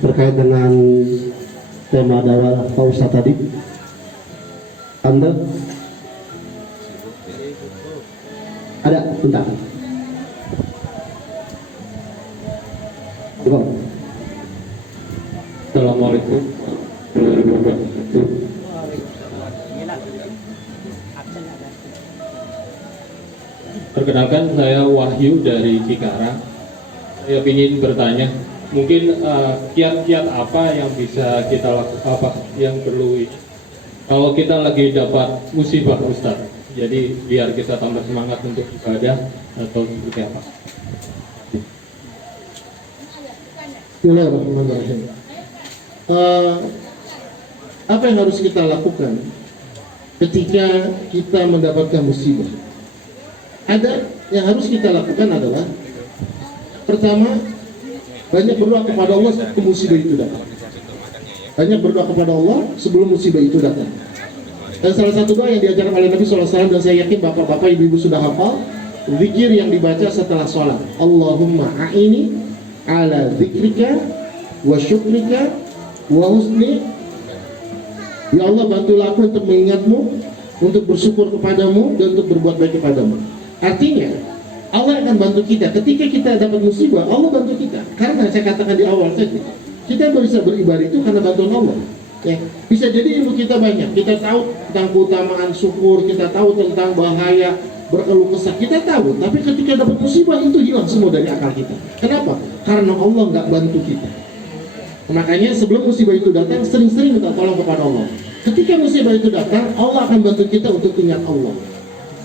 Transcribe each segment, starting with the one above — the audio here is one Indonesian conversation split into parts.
terkait dengan tema dakwah Pak Ustadz tadi. Anda ada bentar. Assalamualaikum warahmatullahi wabarakatuh. Perkenalkan, saya Wahyu dari Cikarang. Saya ingin bertanya, mungkin kiat-kiat apa yang bisa kita lakukan, yang perlu kalau kita lagi dapat musibah, Ustaz. Jadi biar kita tambah semangat untuk ibadah atau seperti apa? Bismillahirrahmanirrahim. Apa yang harus kita lakukan ketika kita mendapatkan musibah? Ada yang harus kita lakukan adalah pertama, banyak berdoa kepada Allah sebelum musibah itu datang. Banyak berdoa kepada Allah sebelum musibah itu datang. Dan salah satu doa yang diajarkan oleh Nabi SAW, dan saya yakin bapak-bapak, ibu-ibu sudah hafal, zikir yang dibaca setelah sholat. Allahumma a'ini ala zikrika wa syukrika wa husni. Ya Allah, bantulah aku untuk mengingatmu, untuk bersyukur kepadamu, dan untuk berbuat baik kepadamu. Artinya Allah akan bantu kita ketika kita dapat musibah. Allah bantu kita, karena saya katakan di awal tadi, kita bisa beribadah itu karena bantuan Allah. Ya, bisa jadi ilmu kita banyak, kita tahu tentang keutamaan syukur, kita tahu tentang bahaya berkeluh kesah, kita tahu, tapi ketika dapat musibah itu hilang semua dari akal kita. Kenapa? Karena Allah nggak bantu kita. Makanya sebelum musibah itu datang, sering-sering minta tolong kepada Allah. Ketika musibah itu datang, Allah akan bantu kita untuk ingat Allah,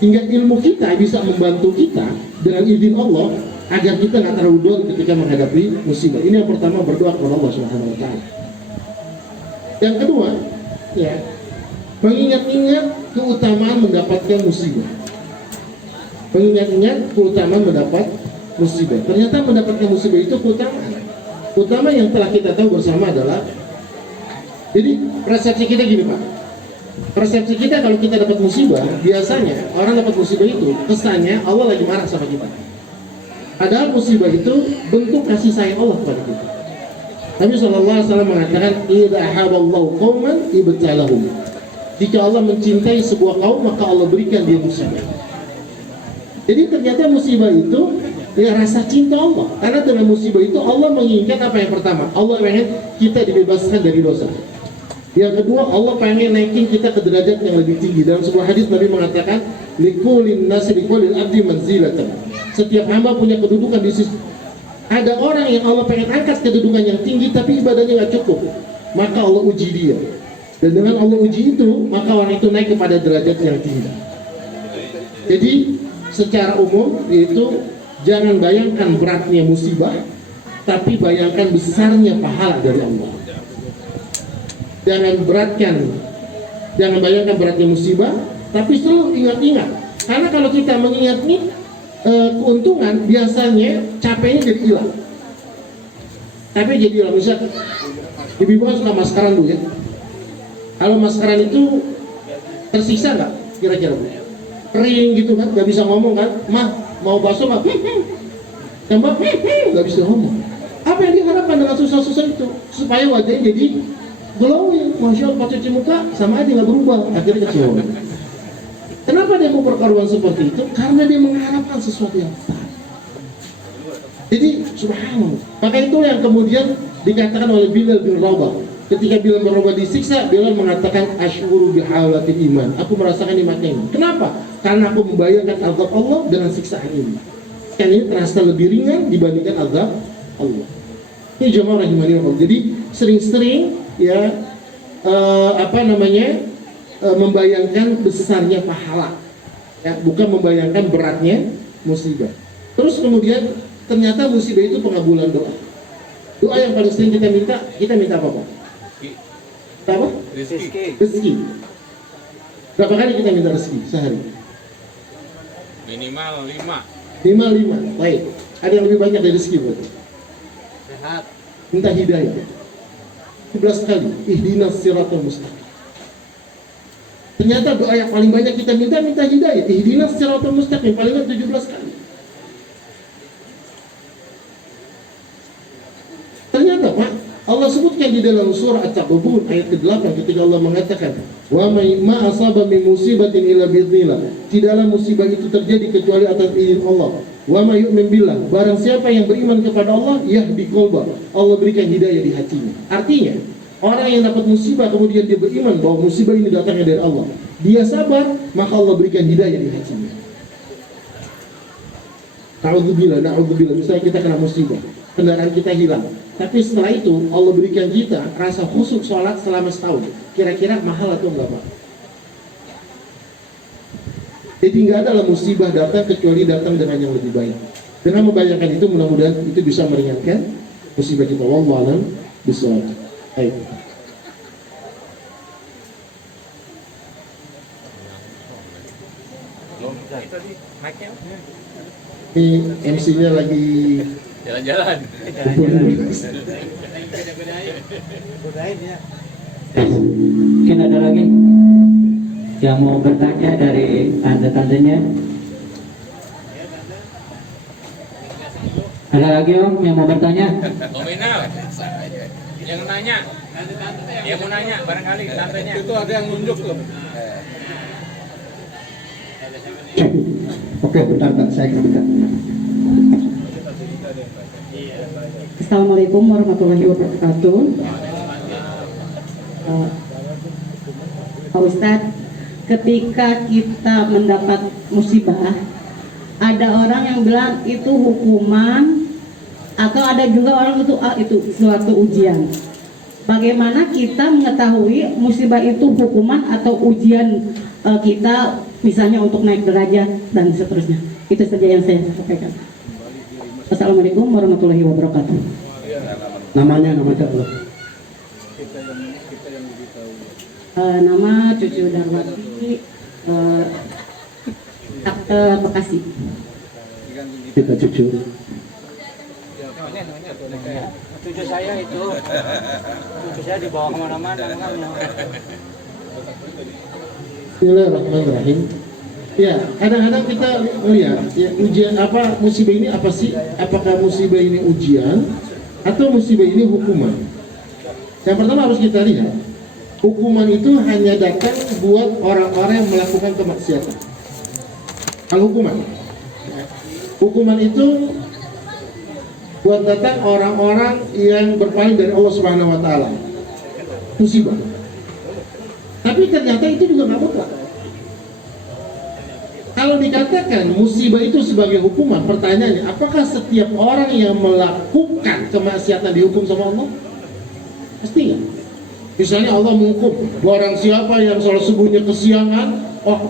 hingga ilmu kita bisa membantu kita dengan izin Allah agar kita nggak terlalu down ketika menghadapi musibah. Ini yang pertama, berdoa kepada Allah Subhanahu wa Ta'ala. Yang kedua, ya, mengingat-ingat keutamaan mendapatkan musibah. Mengingat-ingat keutamaan mendapat musibah. Ternyata mendapatkan musibah itu keutamaan. Utama yang telah kita tahu bersama adalah, jadi persepsi kita gini Pak, persepsi kita kalau kita dapat musibah, biasanya orang dapat musibah itu kesannya Allah lagi marah sama kita. Padahal musibah itu bentuk kasih sayang Allah kepada kita. Nabi SAW mengatakan, idza ahabballahu qauman ibtalahum. Jika Allah mencintai sebuah kaum, maka Allah berikan dia musibah. Jadi ternyata musibah itu ya rasa cinta Allah. Karena dengan musibah itu Allah menginginkan apa yang pertama? Allah pengen kita dibebaskan dari dosa. Yang kedua, Allah pengen naikin kita ke derajat yang lebih tinggi. Dalam sebuah hadis Nabi mengatakan, likulin nasi likulil abdi manzilatan. Setiap hamba punya kedudukan di sisi. Ada orang yang Allah pengen angkat kedudukan yang tinggi, tapi ibadahnya nggak cukup. Maka Allah uji dia. Dan dengan Allah uji itu, maka orang itu naik kepada derajat yang tinggi. Jadi secara umum yaitu, jangan bayangkan beratnya musibah, tapi bayangkan besarnya pahala dari Allah. Jangan bayangkan beratnya musibah, tapi selalu ingat-ingat. Karena kalau kita mengingat nih keuntungan, biasanya capeknya jadi hilang. Tapi jadi hilang. Misal, ibu-ibu kan suka maskaran dulu ya. Kalau maskaran itu tersiksa nggak kira-kira? Kering gitu kan, nggak bisa ngomong kan? Mah, mau bakso mah? Yang mbak, nggak bisa ngomong. Apa yang diharapkan dengan susah-susah itu? Supaya wajahnya jadi glowing. Masya Allah, cuci muka sama aja nggak berubah, akhirnya kecewa. Kenapa dia mau perkaruan seperti itu? Karena dia mengharapkan sesuatu yang besar. Jadi subhanallah. Maka itu yang kemudian dikatakan oleh Bilal bin Rabah. Ketika Bilal bin Rabah disiksa, Bilal mengatakan asyuru bihalatil iman. Aku merasakan nikmatnya ini. Kenapa? Karena aku membayangkan azab Allah dengan siksaan ini. Kan ini terasa lebih ringan dibandingkan azab Allah. Ini jamaah rahimani Allah. Jadi sering-sering ya membayangkan besarnya pahala, ya, bukan membayangkan beratnya musibah. Terus kemudian ternyata musibah itu pengabulan doa. Doa yang paling sering kita minta apa Pak? Apa? Rezeki. Berapa kali kita minta rezeki sehari? Minimal 5. Baik. Ada yang lebih banyak dari rezeki Pak? Sehat. Minta hidayah 11 kali. Ihdinas siratal mustaqim. Ternyata doa yang paling banyak kita minta hidayah. Ihdinas siratal mustaqim, paling 17 kali. Ternyata apa? Allah sebutkan di dalam surah At-Taghabun ayat ke-8 ketika Allah mengatakan, "Wa ma asaba min musibatin illa biidznillah." Tidaklah musibah itu terjadi kecuali atas izin Allah. "Wa ma yu'min billah." Barang siapa yang beriman kepada Allah, yahdi qalbah. Allah berikan hidayah di hatinya. Artinya, orang yang dapat musibah kemudian dia beriman bahwa musibah ini datangnya dari Allah, dia sabar, maka Allah berikan hidayah di hatinya. Na'udzubillah, misalnya kita kena musibah, kendaraan kita hilang, tapi setelah itu Allah berikan kita rasa khusyuk sholat selama setahun. Kira-kira mahal atau enggak, Pak? Jadi nggak adalah musibah datang kecuali datang dengan yang lebih baik. Dengan membayangkan itu, mudah-mudahan itu bisa meringankan musibah kita. Wallahu a'lam bishawab. Baik. Ini MC-nya lagi jalan-jalan. Mungkin ada lagi yang mau bertanya dari tante-tantenya? Ada lagi Om yang mau bertanya? Nominal. Yang nanya. Dia mau nanya barangkali tantenya. Itu ada yang nunjuk tuh. Oke, bentar, saya bentar. Assalamualaikum warahmatullahi wabarakatuh. Pak Ustadz, ketika kita mendapat musibah, ada orang yang bilang itu hukuman, atau ada juga orang itu suatu ujian. Bagaimana kita mengetahui musibah itu hukuman atau ujian kita, misalnya untuk naik derajat dan seterusnya? Itu saja yang saya sampaikan. Assalamualaikum warahmatullahi wabarakatuh. Namanya Allah. Nama Cucu Darwati, Bekasi. Kita cucu. Cucu saya itu, cucu saya dibawa kemana-mana. Bismillahirrahmanirrahim. Ya, kadang-kadang kita melihat ya, ujian apa, musibah ini apa sih? Apakah musibah ini ujian atau musibah ini hukuman? Yang pertama harus kita lihat, hukuman itu hanya datang buat orang-orang yang melakukan kemaksiatan. Kalau hukuman itu buat datang orang-orang yang berpaling dari Allah Subhanahu wa taala. Musibah. Tapi ternyata itu juga nggak mutlak. Kalau dikatakan musibah itu sebagai hukuman, pertanyaannya, apakah setiap orang yang melakukan kemaksiatan dihukum sama Allah? Pasti nggak. Misalnya Allah menghukum barang siapa yang sholat subuhnya kesiangan,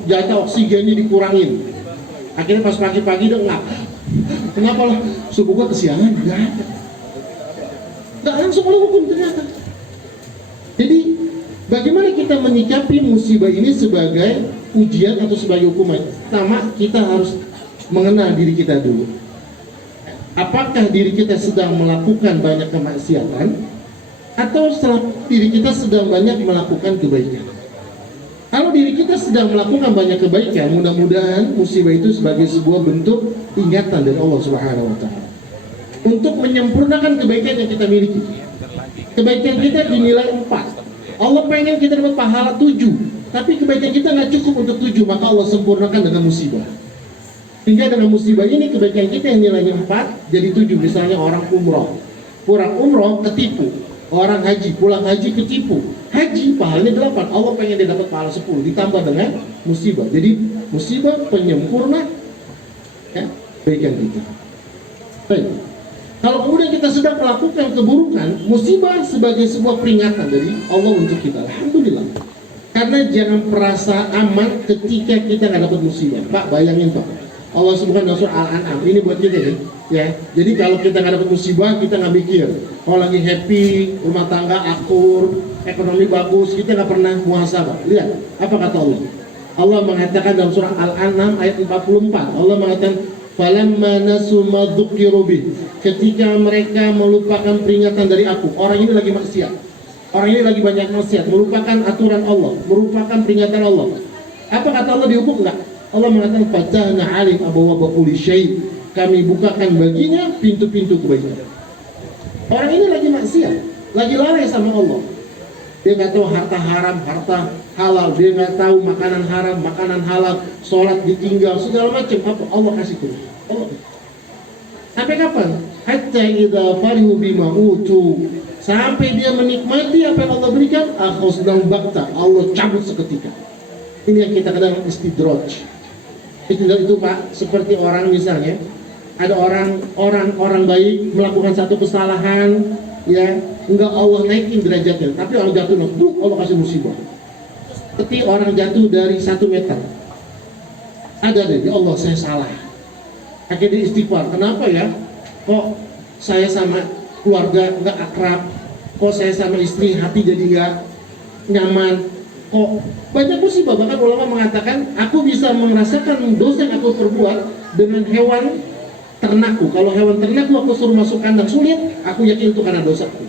jatah oksigennya dikurangin. Akhirnya pas pagi-pagi dia ngap. Kenapa lah subuh gua kesiangan? Nggak langsung Allah hukum ternyata. Jadi bagaimana kita menyikapi musibah ini sebagai ujian atau sebagai hukuman? Pertama, kita harus mengenal diri kita dulu. Apakah diri kita sedang melakukan banyak kemaksiatan atau diri kita sedang banyak melakukan kebaikan? Kalau diri kita sedang melakukan banyak kebaikan, mudah-mudahan musibah itu sebagai sebuah bentuk ingatan dari Allah Subhanahu wa taala untuk menyempurnakan kebaikan yang kita miliki. Kebaikan kita dinilai 4. Allah pengen kita dapat pahala 7. Tapi kebaikan kita nggak cukup untuk 7, maka Allah sempurnakan dengan musibah. Hingga dengan musibah ini kebaikan kita yang nilainya 4 jadi 7. Misalnya orang umroh, kurang umroh ketipu. Orang haji, pulang haji ketipu. Haji pahalanya 8, Allah pengen dia dapat pahala 10, ditambah dengan musibah. Jadi musibah penyempurna ya, kebaikan kita. Baik. Kalau kemudian kita sedang melakukan keburukan, musibah sebagai sebuah peringatan dari Allah untuk kita. Alhamdulillah. Karena jangan merasa aman ketika kita nggak dapat musibah. Pak, bayangin Pak, Allah sebutkan dalam surah Al-An'am. Ini buat kita nih, ya. Jadi kalau kita nggak dapat musibah, kita nggak mikir. Kalau lagi happy, rumah tangga akur, ekonomi bagus, kita nggak pernah muhasabah. Lihat, apa kata Allah? Allah mengatakan dalam surah Al-An'am ayat 44. Allah mengatakan, "Falamma nasu ma dzukiru bih." Ketika mereka melupakan peringatan dari aku, orang ini lagi maksiat. Orang ini lagi banyak maksiat, melupakan aturan Allah, melupakan peringatan Allah. Apa kata Allah dihukum? Enggak. Allah mengatakan fatahna 'alaihim abwaaba kulli syai'. Kami bukakan baginya pintu-pintu kebaikan. Orang ini lagi maksiat, lagi lalai sama Allah. Dia nggak tahu harta haram, harta halal. Dia nggak tahu makanan haram, makanan halal. Sholat ditinggal, segala macam. Apa Allah kasih terus? Allah. Sampai kapan? Hatta idza farihu bima utu. Sampai dia menikmati apa yang Allah berikan, akhadnahum baghtah. Allah cabut seketika. Ini yang kita kadang istidraj. Istidraj itu Pak, seperti orang misalnya, ada orang baik melakukan satu kesalahan, ya, enggak Allah naikin derajatnya, tapi orang jatuh, Allah kasih musibah. Seperti orang jatuh dari 1 meter. Ada deh, ya Allah saya salah. Akhirnya istighfar. Kenapa ya? Kok saya sama keluarga enggak akrab? Kok saya sama istri hati jadi enggak nyaman? Kok banyak musibah. Bahkan ulama mengatakan, aku bisa merasakan dosa yang aku perbuat dengan hewan ternakku. Kalau hewan ternakku aku suruh masuk kandang sulit, aku yakin itu karena dosaku.